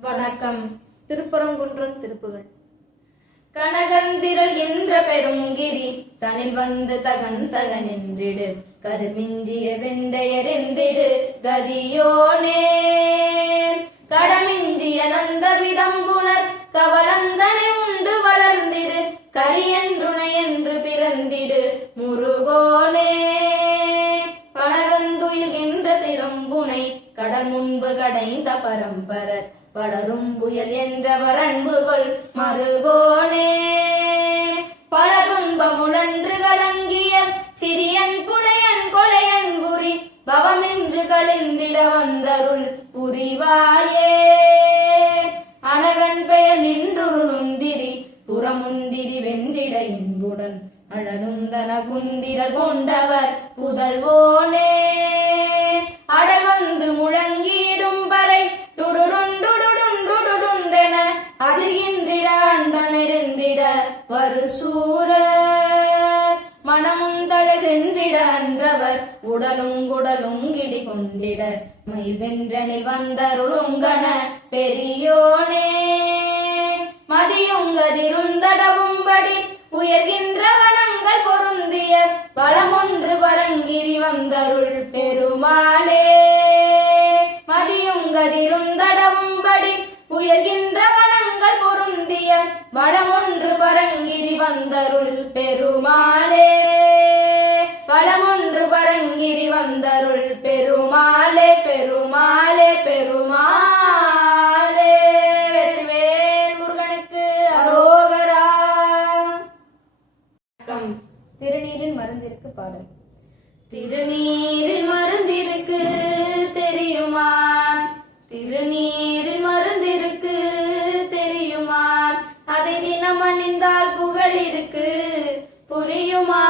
வணக்கம். திருப்பரங்குன்றம் திருப்புகள். கனகந்திரள் என்ற பெருங்கிரி தனில் வந்து தகன் தகன் என்றிடு கதிர்மிஞ்சிய செண்டையரெந்திடு கதியோனே. கடமிஞ்சிய நந்த விதம்புணர் கவளந்தனை கடல் முன்பு கடைந்த பரம்பரர். படரும் புயல் என்றவர் அன்புகொள் மறுகோனே. பல துன்பமுழன்று கலங்கிய சிறியன் புனையன் கொலையன் புரி பவமென்று கழிந்திட வந்தருள் புரிவாயே. அழகன் பெயர் நின்றுருந்திரி புறமுந்திரி வெந்திட இன்புடன். அழனுந்தன குந்திரல் கொண்டவர் புதல்வோனே. அடல் வந்து முழங்கிடும் வரை டுடுடுண்டுடுடுண்டுடுண்டென அதிர்கின்றிட அன்பனிருந்திட வரு சூர மனமுந்தழ சென்றிட அன்றவர் உடலுங்குடலும் கிடி கொண்டிட மயில் வென்றனில் வந்தருளுங்கன பெரியோனே. மதியுங்கதிருந்தடவும்படி உயர்கின்ற வனங்கள் பொருந்திய பலமொன்று பரங்கிரி வந்தருள் பெருமாளே. மதியுங்கதிருந்தடவும்படி உயர்கின்ற வனங்கள் பொருந்திய வளமொன்று பரங்கிரி வந்தருள் பெருமாளே. வளமொன்று பரங்கிரி வந்தருள் பெருமாளே பெருமாளே பெருமாளே. வெற்றிவேல் முருகனுக்கு அரோகரா. திருநீரில் திருநீரின் மருந்திருக்கு பாடல். திருநீர் புகழ் இருக்கு புரியுமா?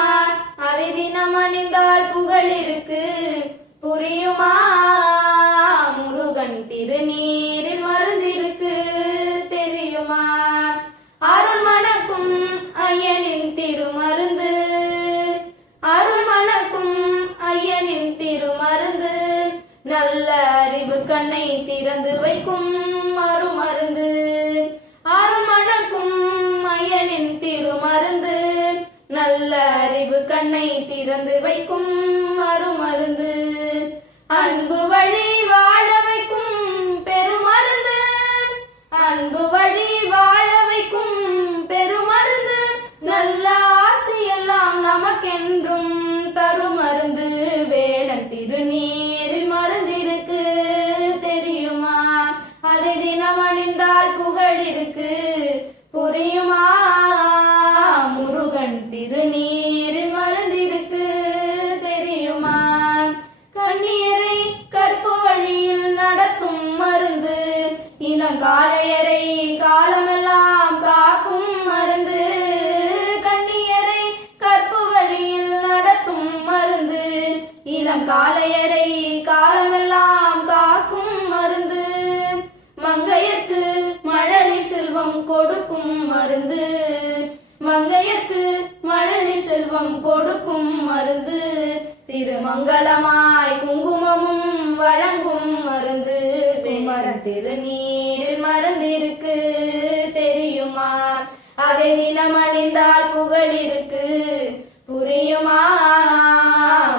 அதை தினம் அணிந்தால் புகழ் இருக்கு புரியுமா? முருகன் திருநீரில் மருந்திருக்கு. தெரியுமா? அருள் மணக்கும் ஐயனின் திருமருந்து. அருள் மணக்கும் ஐயனின் திருமருந்து. நல்ல அறிவு கண்ணை திறந்து வைக்கும் மருந்து நல்ல அறிவு கண்ணை திறந்து வைக்கும் மறுமருந்து. அன்பு வழி வாழ வைக்கும் பெருமருந்து. அன்பு வழி வாழ வைக்கும் பெருமருந்து. நல்ல ஆசையெல்லாம் நமக்கென்றும் தருமருந்து. வேடன் திருநீரில் மருந்திருக்கு தெரியுமா? அதை தினம் அணிந்தால் புகழ் இருக்கு புரியுமா? முருகன் திருநீர் மறந்திருக்கு தெரியுமா? கண்ணீரை கற்பு வழியில் நடத்தும் மருந்து இளங்காலையர் கொடுக்கும் மருந்து திருமங்கலமாய் குங்குமமும் வழங்கும் மருந்து. திருநீரில் மருந்திருக்கு தெரியுமா? அதை தினம் அணிந்தால் புகழ் இருக்கு புரியுமா?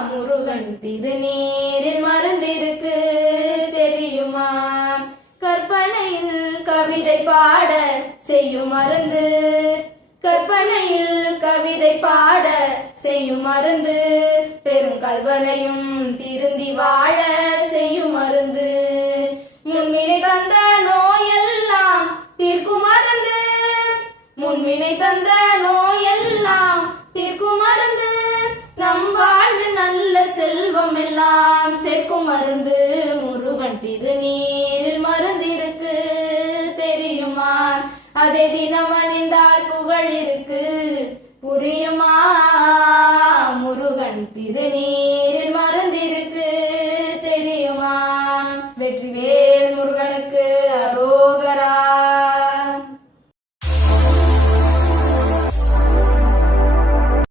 முருகன் திருநீரில் மருந்திருக்கு தெரியுமா? கற்பனையில் கவிதை பாட செய்யும் மருந்து கற்பனையில் கவிதை பாட செய்யும் மருந்து பெரும் பெருங்கல்வலையும் திருந்தி வாழ செய்யும் மருந்து. முன்வினை தந்த நோயெல்லாம் தீர்க்கும் மருந்து. முன்வினை தந்த நோயெல்லாம் தீர்க்கும் மருந்து. நம் வாழ்வு நல்ல செல்வம் எல்லாம் சேர்க்கும் மருந்து. முருகன் திருநீரில் மருந்திருக்கு தெரியுமா? அதே தினம் அணிந்தால் புகழ் இருக்கு. புரியுமா முருகன் திருநீ